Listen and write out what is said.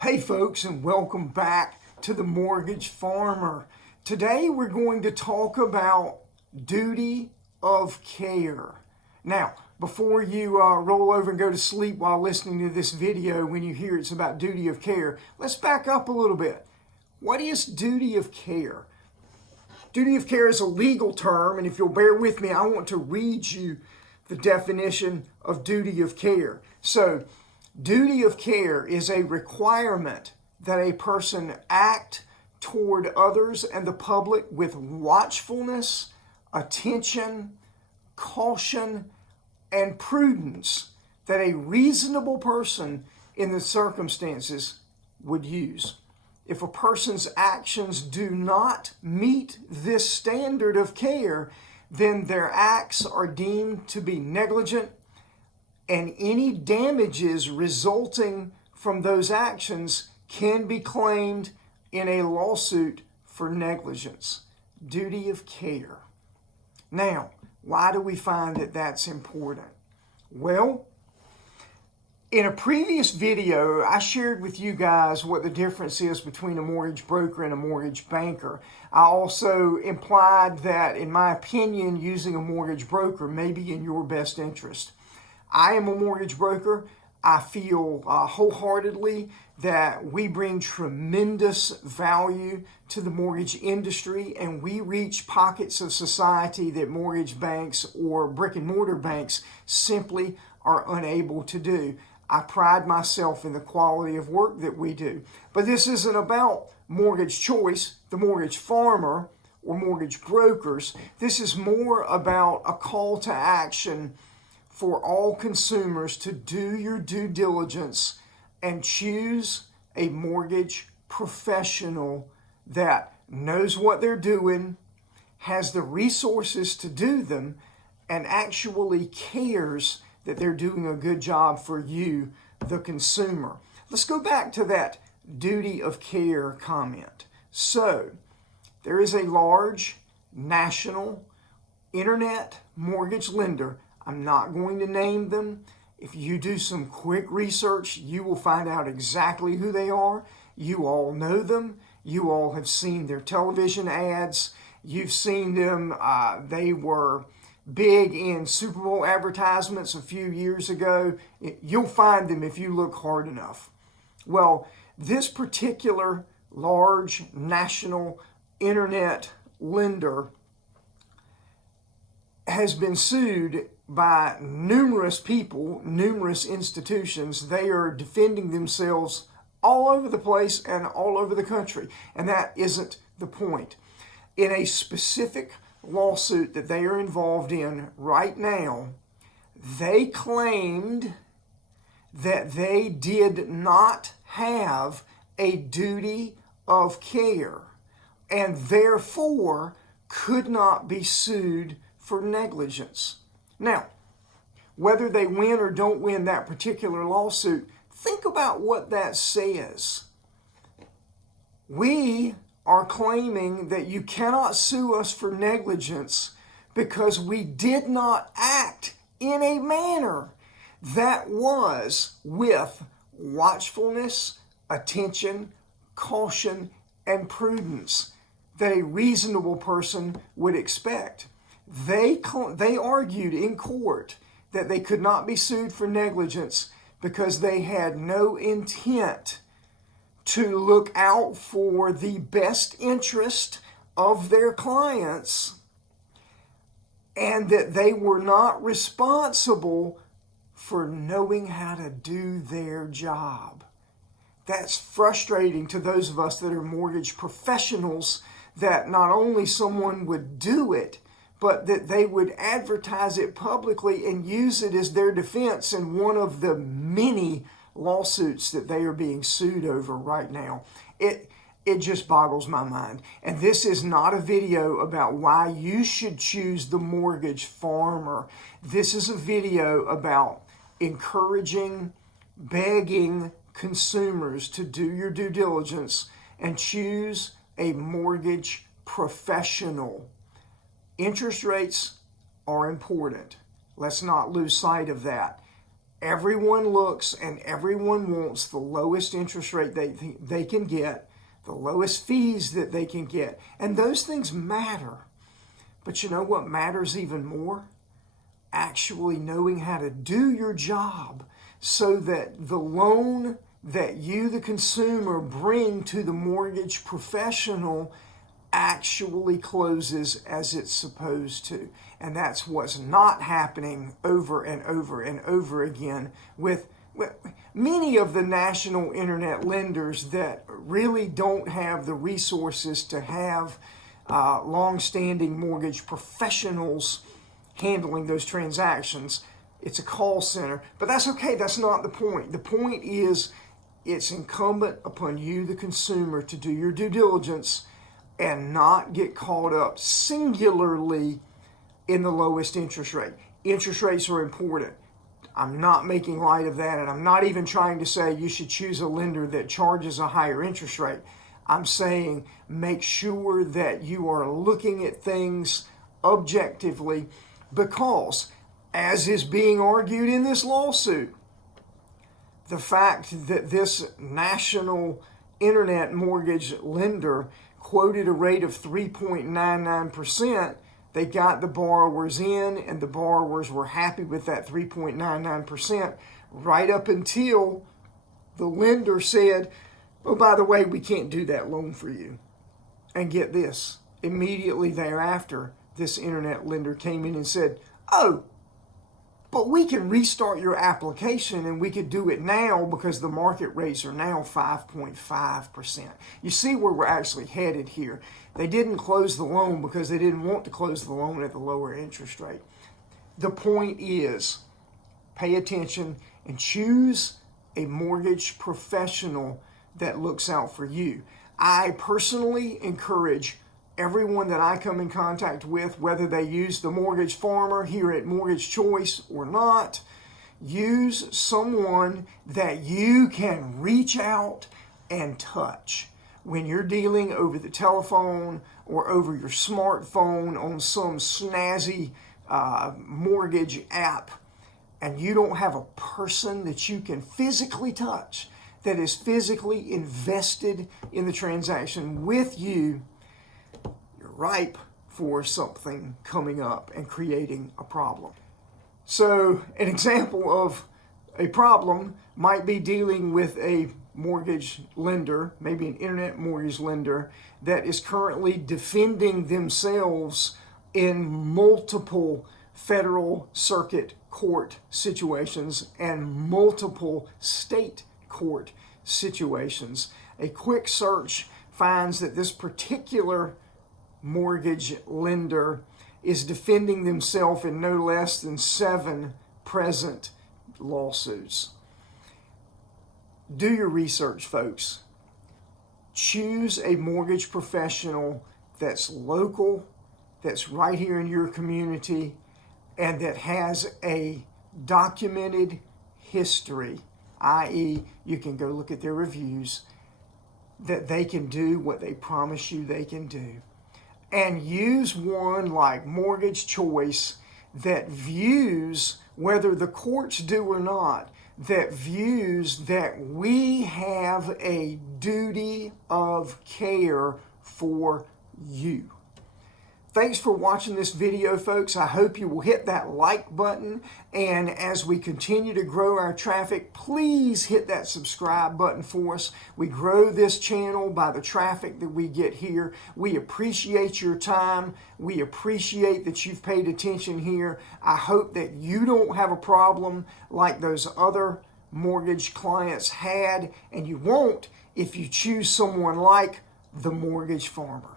Hey folks, and welcome back to the Mortgage Farmer. Today we're going to talk about duty of care. Now, before you roll over and go to sleep while listening to this video, when you hear it's about duty of care, let's back up a little bit. What is duty of care? Duty of care is a legal term, and if you'll bear with me, I want to read you the definition of duty of care. So, duty of care is a requirement that a person act toward others and the public with watchfulness, attention, caution, and prudence that a reasonable person in the circumstances would use. If a person's actions do not meet this standard of care, then their acts are deemed to be negligent, and any damages resulting from those actions can be claimed in a lawsuit for negligence. Duty of care. Now, why do we find that that's important? Well, in a previous video, I shared with you guys what the difference is between a mortgage broker and a mortgage banker. I also implied that, in my opinion, using a mortgage broker may be in your best interest. I am a mortgage broker. I feel wholeheartedly that we bring tremendous value to the mortgage industry, and we reach pockets of society that mortgage banks or brick and mortar banks simply are unable to do. I pride myself in the quality of work that we do. But this isn't about Mortgage Choice, the Mortgage Farmer, or mortgage brokers. This is more about a call to action for all consumers to do your due diligence and choose a mortgage professional that knows what they're doing, has the resources to do them, and actually cares that they're doing a good job for you, the consumer. Let's go back to that duty of care comment. So, there is a large national internet mortgage lender. I'm not going to name them. If you do some quick research, you will find out exactly who they are. You all know them. You all have seen their television ads. You've seen them. They were big in Super Bowl advertisements a few years ago. You'll find them if you look hard enough. Well, this particular large national internet lender has been sued by numerous people, numerous institutions. They are defending themselves all over the place and all over the country. And that isn't the point. In a specific lawsuit that they are involved in right now, they claimed that they did not have a duty of care and therefore could not be sued for negligence. Now, whether they win or don't win that particular lawsuit, think about what that says. We are claiming that you cannot sue us for negligence because we did not act in a manner that was with watchfulness, attention, caution, and prudence that a reasonable person would expect. They argued in court that they could not be sued for negligence because they had no intent to look out for the best interest of their clients and that they were not responsible for knowing how to do their job. That's frustrating to those of us that are mortgage professionals, that not only someone would do it, but that they would advertise it publicly and use it as their defense in one of the many lawsuits that they are being sued over right now. It just boggles my mind. And this is not a video about why you should choose the mortgage farmer. This is a video about encouraging, begging consumers to do your due diligence and choose a mortgage professional. Interest rates are important. Let's not lose sight of that. Everyone looks and everyone wants the lowest interest rate they can get, the lowest fees that they can get. And those things matter. But you know what matters even more? Actually knowing how to do your job so that the loan that you, the consumer, bring to the mortgage professional actually closes as it's supposed to. And that's what's not happening over and over and over again with many of the national internet lenders that really don't have the resources to have long-standing mortgage professionals handling those transactions. It's a call center, but that's okay. That's not the point. The point is it's incumbent upon you, the consumer, to do your due diligence and not get caught up singularly in the lowest interest rate. Interest rates are important. I'm not making light of that, and I'm not even trying to say you should choose a lender that charges a higher interest rate. I'm saying make sure that you are looking at things objectively, because, as is being argued in this lawsuit, the fact that this national internet mortgage lender quoted a rate of 3.99%, they got the borrowers in, and the borrowers were happy with that 3.99% right up until the lender said, oh, by the way, we can't do that loan for you. And get this, immediately thereafter, this internet lender came in and said, oh, but we can restart your application and we could do it now because the market rates are now 5.5%. You see where we're actually headed here. They didn't close the loan because they didn't want to close the loan at the lower interest rate. The point is, pay attention and choose a mortgage professional that looks out for you. I personally encourage everyone that I come in contact with, whether they use the Mortgage Farmer here at Mortgage Choice or not, use someone that you can reach out and touch. When you're dealing over the telephone or over your smartphone on some snazzy mortgage app, and you don't have a person that you can physically touch, that is physically invested in the transaction with you, you're ripe for something coming up and creating a problem. So an example of a problem might be dealing with a mortgage lender, maybe an internet mortgage lender, that is currently defending themselves in multiple federal circuit court situations and multiple state court situations. A quick search finds that this particular mortgage lender is defending themselves in no less than 7 present lawsuits. Do your research, folks. Choose a mortgage professional that's local, that's right here in your community, and that has a documented history, i.e., you can go look at their reviews, that they can do what they promise you they can do. And use one like Mortgage Choice that views, whether the courts do or not, that views that we have a duty of care for you. Thanks for watching this video, folks. I hope you will hit that like button. And as we continue to grow our traffic, please hit that subscribe button for us. We grow this channel by the traffic that we get here. We appreciate your time. We appreciate that you've paid attention here. I hope that you don't have a problem like those other mortgage clients had, and you won't if you choose someone like the Mortgage Farmer.